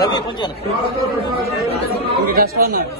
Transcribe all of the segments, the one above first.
రవి కొంచెం ఇంక కష్టం ఉన్నారు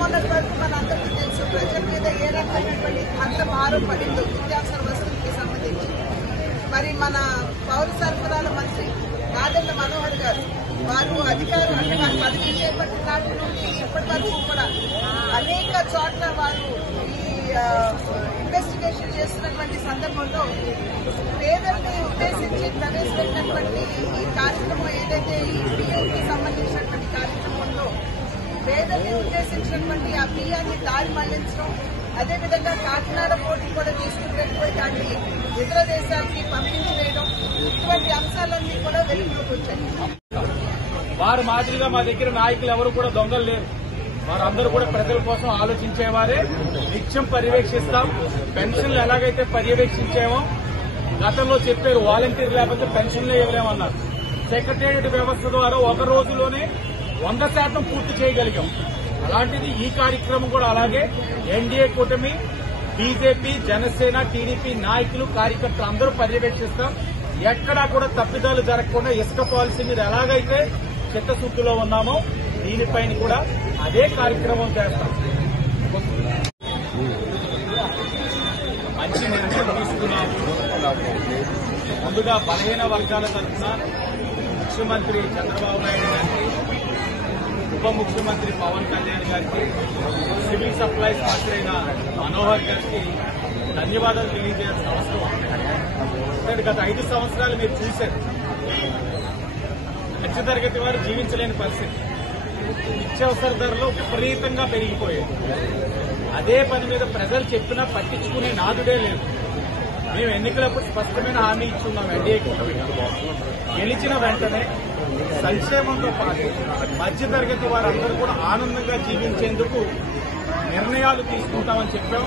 మొన్నటి వరకు మనందరికీ తెలుసు ప్రజల మీద ఏ రకమైనటువంటి అంత భారం పడిందో నిత్యావసర వస్తువులకి సంబంధించి. మరి మన పౌర సరఫరాల మంత్రి నాదెళ్ల మనోహర్ గారు వారు అధికారులు వారు పదవి చేపట్టిన నాటి నుండి ఇప్పటి వరకు కూడా అనేక చోట్ల వారు ఈ ఇన్వెస్టిగేషన్ చేస్తున్నటువంటి సందర్భంలో పేదల్ని ఉద్దేశించి ప్రవేశపెట్టినటువంటి ఈ కార్యక్రమం ఏదైతే ఈ బియ్యంకి సంబంధించినటువంటి కార్యక్రమంలో పేదల్ని ఉద్దేశించినటువంటి ఆ బియ్యాన్ని దారి మళ్లించడం, అదేవిధంగా కాకినాడ పోటీ కూడా తీసుకుని వెళ్ళిపోయి దాన్ని ఇతర దేశాలకి పంపించి వేయడం, ఇటువంటి అంశాలన్నీ కూడా వెలుగులోకి వచ్చాయి. వారు మాదిరిగా మా దగ్గర నాయకులు ఎవరు కూడా దొంగలు లేరు. వారందరూ కూడా ప్రజల కోసం ఆలోచించేవారే. నిత్యం పర్యవేక్షిస్తాం. పెన్షన్లు ఎలాగైతే పర్యవేక్షించామో గతంలో చెప్పారు, వాలంటీర్ లేకపోతే పెన్షన్లే ఇవ్వలేమన్నారు. సెక్రటేరియట్ వ్యవస్థ ద్వారా ఒక రోజులోనే 100% పూర్తి చేయగలిగాం. అలాంటిది ఈ కార్యక్రమం కూడా అలాగే ఎన్డీఏ కూటమి, బీజేపీ, జనసేన, టీడీపీ నాయకులు, కార్యకర్తలు అందరూ పర్యవేక్షిస్తాం. ఎక్కడా కూడా తప్పిదాలు జరగకుండా ఇసుక పాలసీ మీద ఎలాగైతే చిత్తశుద్ధిలో ఉన్నామో దీనిపైన కూడా అదే కార్యక్రమం చేస్తాం. మంచి నిర్ణయం తీసుకున్నాము. ముందుగా బలహీన వర్గాల తరఫున ముఖ్యమంత్రి చంద్రబాబు నాయుడు గారికి, ఉప ముఖ్యమంత్రి పవన్ కళ్యాణ్ గారికి, సివిల్ సప్లైస్ మంత్రి అయిన మనోహర్ గారికి ధన్యవాదాలు తెలియజేయాల్సిన అవసరం ఉంది. గత 5 సంవత్సరాలు మీరు చూశారు, మధ్యతరగతి వారు జీవించలేని పరిస్థితి. నిత్యావసర ధరలు విపరీతంగా పెరిగిపోయాయి. అదే పని మీద ప్రజలు చెప్పినా పట్టించుకునే నాదుడే లేదు. మేము ఎన్నికలప్పుడు స్పష్టమైన హామీ ఇచ్చున్నాం. ఎన్డీఏ కూటమిగా గెలిచిన వెంటనే సంక్షేమంతో పాటు మధ్యతరగతి వారందరూ కూడా ఆనందంగా జీవించేందుకు నిర్ణయాలు తీసుకుంటామని చెప్పాం.